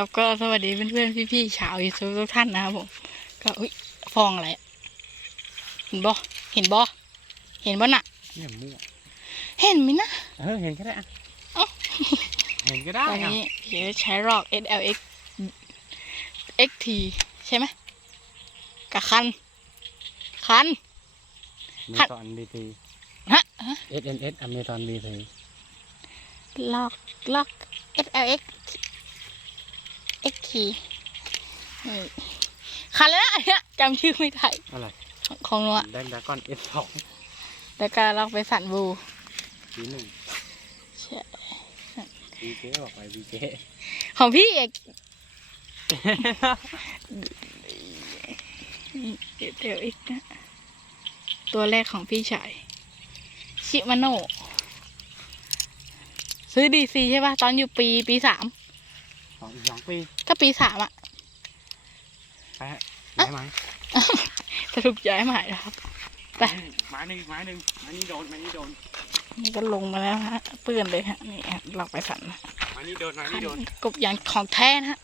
ครับก็สวัสดีเพื่อนๆพี่ๆชาวยูทูบทุกท่านนะครับผมก็อุ้ยฟองอะไรอะเห็นบ่เห็นบ่เห็นบ่น่ะเนี่ยมั่วเห็นไหมนะเออเห็นก็ได้อะเอ้าเห็นก็ได้ตอนอะนี้เดี๋ยวใช้รอก SLX XT ใช่ไหมกับคัน คันเมคัดซอนดีทีฮะฮะเอสเอ็นเอสอเมซอนดีทีลอกลอก SLX XT นี่คันแล้วนะอันเนี้ยจำชื่อไม่ได้อะไรของหนูอะแดงดากอนเอสสองแล้วก็ลอกไปสันบูสีหนึ่งใช่ วีเจบอกไปวีเจของพี่เอกเดี๋ยวอีกนะ ตัวแรกของพี่ชาย ชิมาโน ซื้อดีซีใช่ป่ะ ตอนอยู่ปีปีสาม สองอีกสองปีก็ปีสามอะไปฮะย้ายไหมสรุปย้ายมาหายแล้วครับ ไป ไม้หนึ่งอีกไม้หนึ่งไม้นี้โดนไม้นี้โดนนี่ก็ลงมาแล้วฮะเปื้อนเลยฮะนี่ฮะลอกไปสันนะไม้นี้โดนไม้นี้โดนกบยางของแท้นะฮะ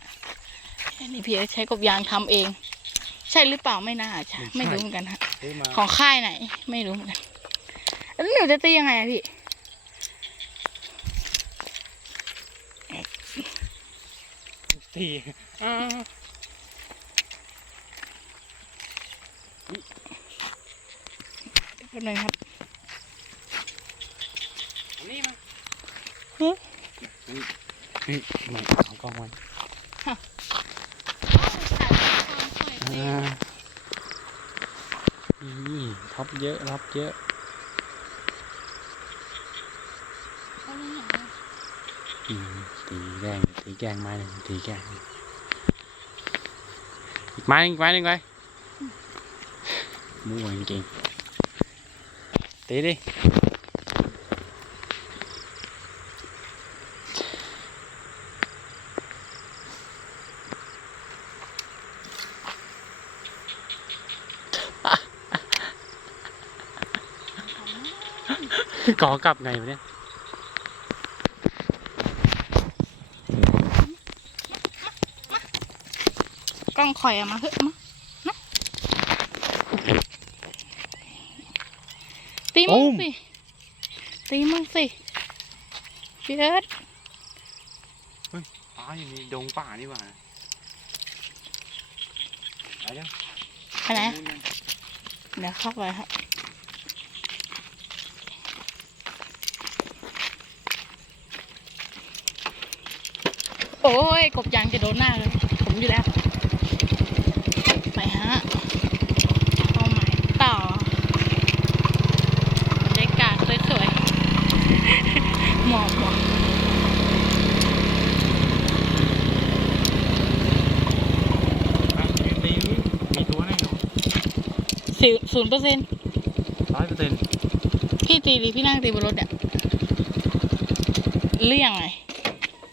อันนี้พี่เอกใช้กบยางทำเอง ใช่หรือเปล่าไม่น่าใช่ไม่รู้เหมือนกันฮะซื้อมาของค่ายไหน ไม่รู้เหมือนกันแล้วหนูจะตียังไงอะพี่ ทีอ่าเดี๋ยวหน่อยครับอันนี้มาหึนี่มาเอากล้องไว้อ่านี่ท็อปเยอะท็อปเยอะ อืมตี แกงตีแกงไม้หนึ่งตีแกงอีกไม้หนึ่งอีกไม้หนึ่งไปมั่วจริงๆตีดิก่อกลับไงวะเนี่ย องข่อยเอามาเถอะมามาตีมึงสิตีมึงสิพี่เอิร์ธอ๋ออย่างนี้ดงป่านี่หว่าไปเร็วไปไหนเดี๋ยวเข้าไปฮะโอ้ย กบยางจะโดนหน้าเลย ผมอยู่แล้ว ไปฮะเข้าหมายต่อบรรยากาศสวยๆ หมอกหมอก ไปตีนี่มีตัวแน่นอน ศูนย์เปอร์เซ็นต์ร้อยเปอร์เซ็นต์พี่ตีดีพี่นั่งตีบนรถเนี่ยเรื่องไง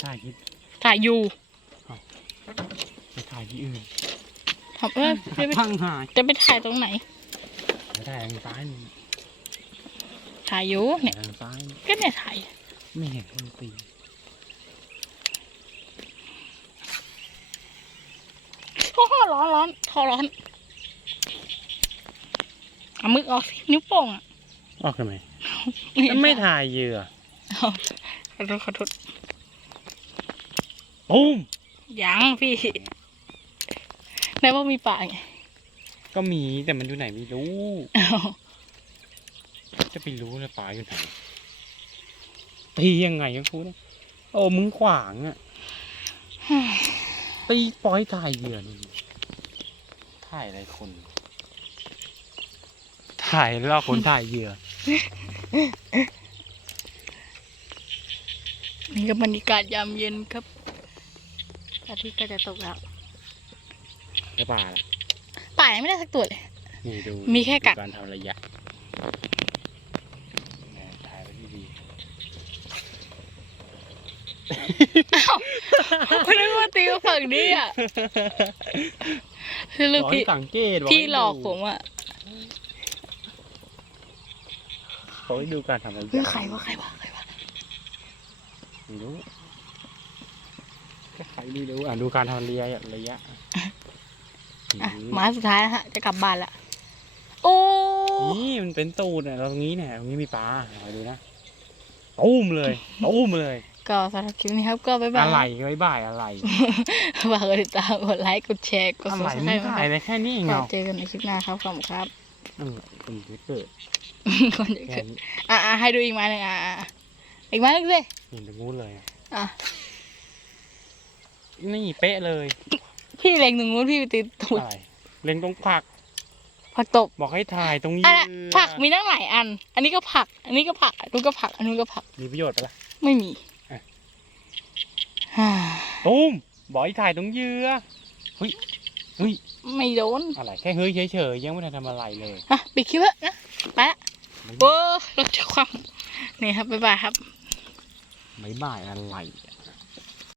ถ่ายคลิปถ่ายอยู่ไปถ่ายที่อื่นทำเออจะไปพังหายจะไปถ่ายตรงไหนไปถ่ายทางซ้ายนี่ถ่ายอยู่เนี่ยทางซ้ายนี่ก็เนี่ยถ่ายไม่เห็นคนตีโอ้โหร้อนร้อนคอร้อน เอามือออกสินิ้วโป้งอะออกทำไมไม่ถ่ายเหยื่อเอาขอโทษขอโทษปุ้มยังพี่ไหนว่ามีป่าไงก็มีแต่มันอยู่ไหนไม่รู้เอาจะไปรู้เลยป่าอยู่ไหนตียังไงยังพูดนะโอ้มึงขวางอะตีปล่อยถ่ายเหยื่อนี่ถ่ายอะไรคน ถ่ายแล้วคนถ่ายเหยื่อ นี่ก็บรรยากาศยามเย็นครับอาทิตย์ก็จะตกแล้วแล้วป่าล่ะป่ายังไม่ได้สักตัวเลย นี่ดูมีแค่กัด ดูการทำระยะแหม่ถ่ายไว้ดีไม่ได้ว่าตีกับฝั่งนี้อะๆคือลูกบอกพี่ให้สังเกตพี่ให้หลอกดูผมอะ บอกให้ดูการทำระเฮ้ยยะใครวะใครวะใครวะไม่รู้ใครไม่รู้อะดูการทำระยะระยะอะหมาสุดท้ายแล้วฮะ จะกลับบ้านละโอ้นี่มันเป็นตูดเนี่ยตรงนี้เนี่ยตรงนี้มีปลาคอยดูนะตุ้มเลยตุ้มเลย ก็สำหรับคลิปนี้ครับก็บ๊ายบายอะไรไว้บ่ายอะไรฝากกดติดตามกดไลค์กดแชร์กดอะซับไรสไครไม่ต์ถ่ายเลยแค่นี้เองก็เหรอเจอกันในคลิปหน้าครับขอบคุณครับ เออคนจะเกิดคนจะแค่เกิดนี้อะอะให้ดูอีกไม้หนึ่งอะอะอะอีกไม้หนึ่งสิเห็นตรงนู้นเลยอะอะนี่เป๊ะเลยพี่เล็งตรงนู้นพี่ไปติดตูดอะไรเล็งตรงผัก ผักตบบอกให้ถ่ายตรงนี้อันน่ะผักมีตั้งหลายอัน อันนี้ก็ผัก อันนี้ก็ผักอันนู้นก็ผักอันนู้นก็ผักมีประโยชน์ปะล่ะ ไม่มีอะฮ่าตุ้มบอกให้ถ่ายตรงเหยื่อเฮ้ย เฮ้ย ไม่โดนอะไรแค่เฮ้ยเฉยๆยังไม่ได้ทำอะไรเลยอะปิดคลิปเถอะนะไปละโอ้รถจะคว่ำนี่ครับบ๊ายบายครับ ไม่บ่ายอะไรอะ